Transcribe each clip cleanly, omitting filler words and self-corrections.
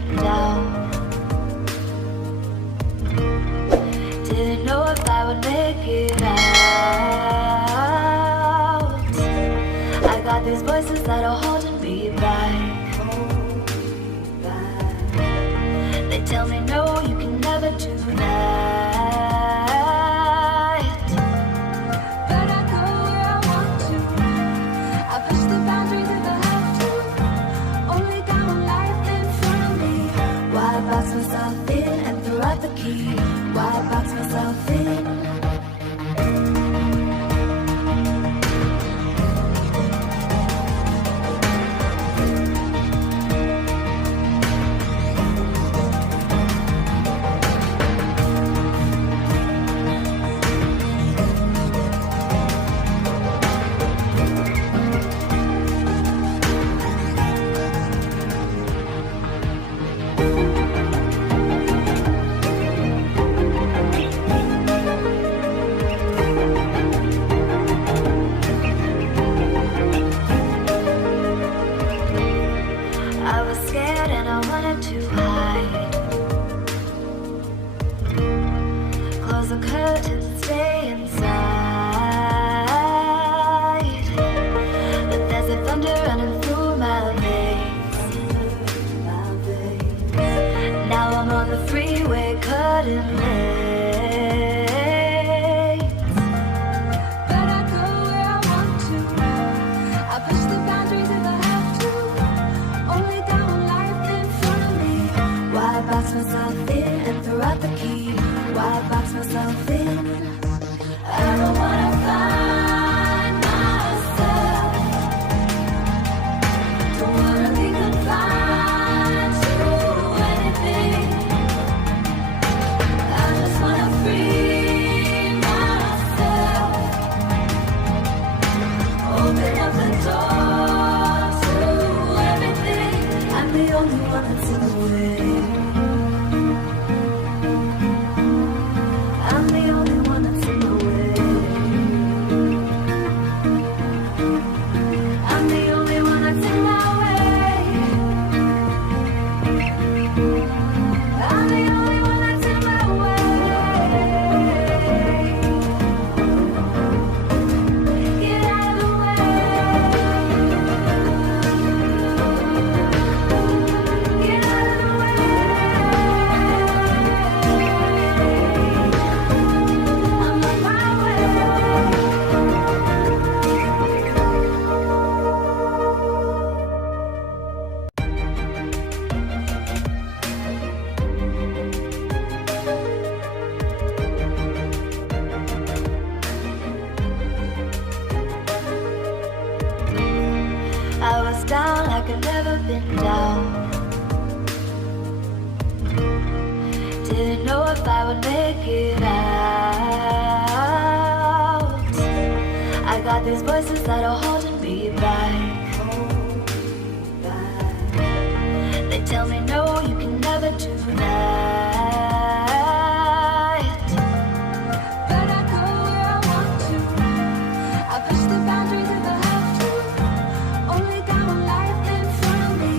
been down. Didn't know if I would make it out. I got these voices that are holding me back. They tell me no, you can never do that. But I go where I want to. I push the boundaries if I have to. Only got one life in front of me. Why box myself in and throw out the key? Why box myself in? I was scared and I wanted to hide. Close the curtains, stay inside. But there's a thunder running through my veins. Now I'm on the freeway cutting lanes. But I go where I want to. I push the boundaries if I have to. Only got one life in front of me. Why box myself in and throw out the key? Why box myself in? I don't wanna find myself. Don't wanna be confined to anything. I just wanna free myself. Open up the door to everything. I'm the only one that's in the way. I'm the only one that's in the way. I'm the only one that's in my way. I'm the only one that's in my way. Get out of the way. Get out of the way. I'm on my way. I was down like I'd never been down. Didn't know if I would make it out. I got these voices that are holding me back. They tell me no, you can never do that. But I go where I want to. I push the boundaries if I have to. Only got one life in front of me.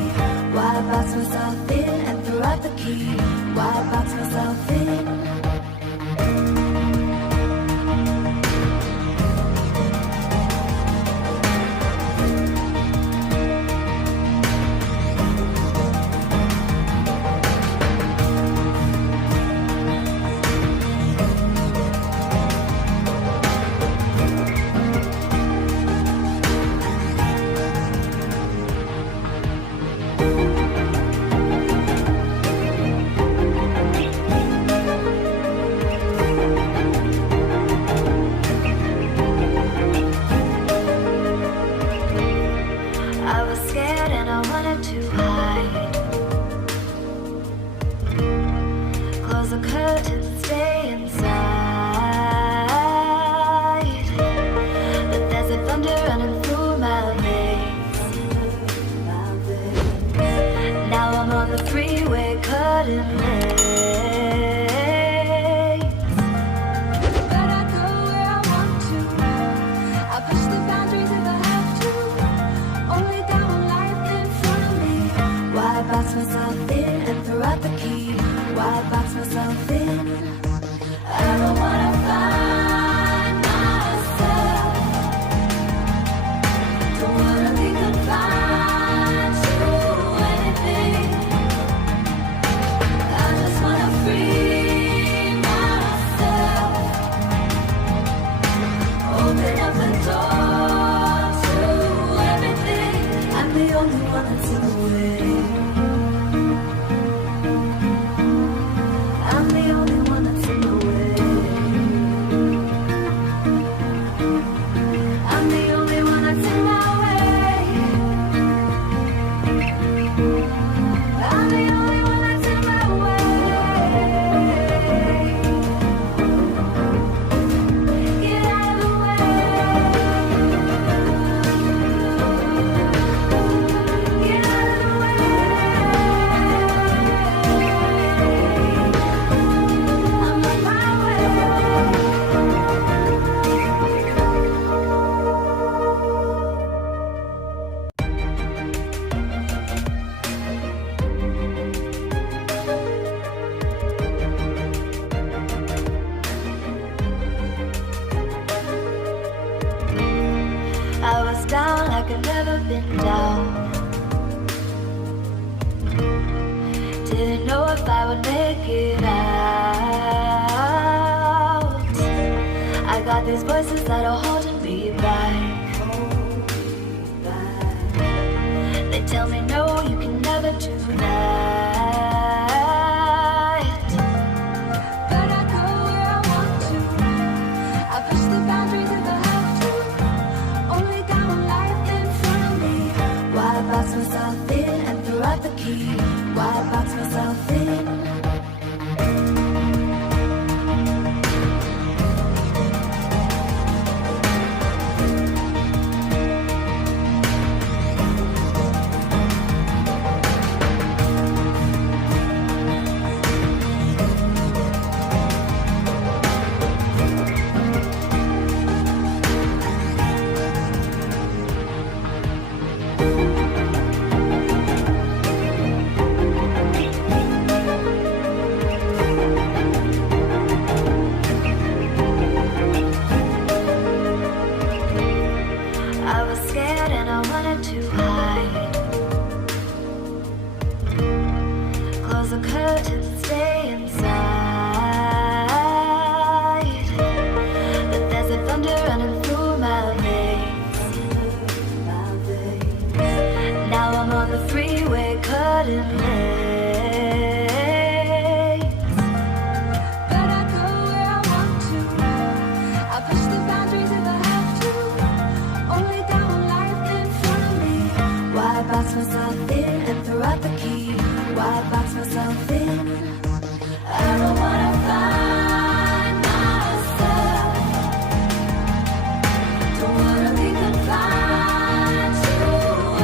Why box myself in and throw out the key? Why box myself in? I was scared and I wanted to hide. Close the curtains, stay inside. But there's a thunder running through my veins. Now I'm on the freeway cutting lanes. But I go where I want to. I push the boundaries if I have to. Only got one life in front of me. Why box myself in and throw out the key. Why box myself in? I don't wanna find myself. Don't wanna be confined to anything. I just wanna free myself. Open up the door to everything. I'm the only one that's in the way. I'm the only one that's in the way. I'm the only one that's in my way. I'm the only one that's in my way. Get out of the way. Get out of the way. I'm on my way. I was down like I'd never been down. Didn't know if I would make it out. I got these voices that are holding me back. They tell me no, you can never do that. But I go where I want to. I push the boundaries if I have to. Only got one life in front of me. Why box myself in and throw out the key? Why box myself in? I was scared and I wanted to hide. Close the curtains, stay inside. But there's a thunder running through my veins. Now I'm on the freeway, cutting lanes. But I go where I want to. I push the boundaries if I have to. Only got one life in front of me. Why box myself in and throw out the key? Why box myself in? I don't wanna find myself. Don't wanna be confined to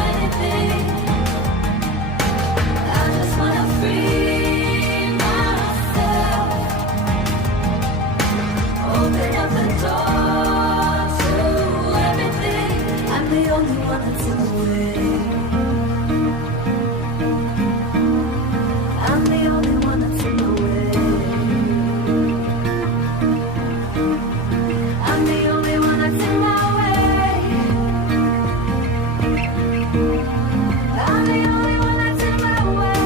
anything. I just wanna free myself. Open up the door to everything. I'm the only one that's in the way. I'm the only one that's in the way. I'm the only one that's in my way. I'm the only one that's in my way.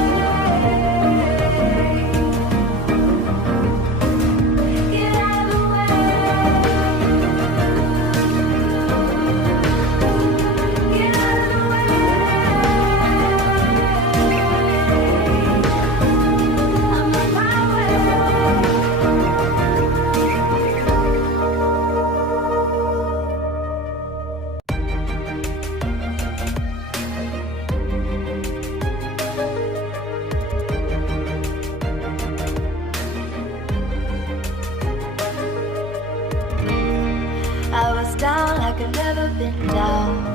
Get out of the way. Get out of the way. I'm on my way. I was down like I'd never been down.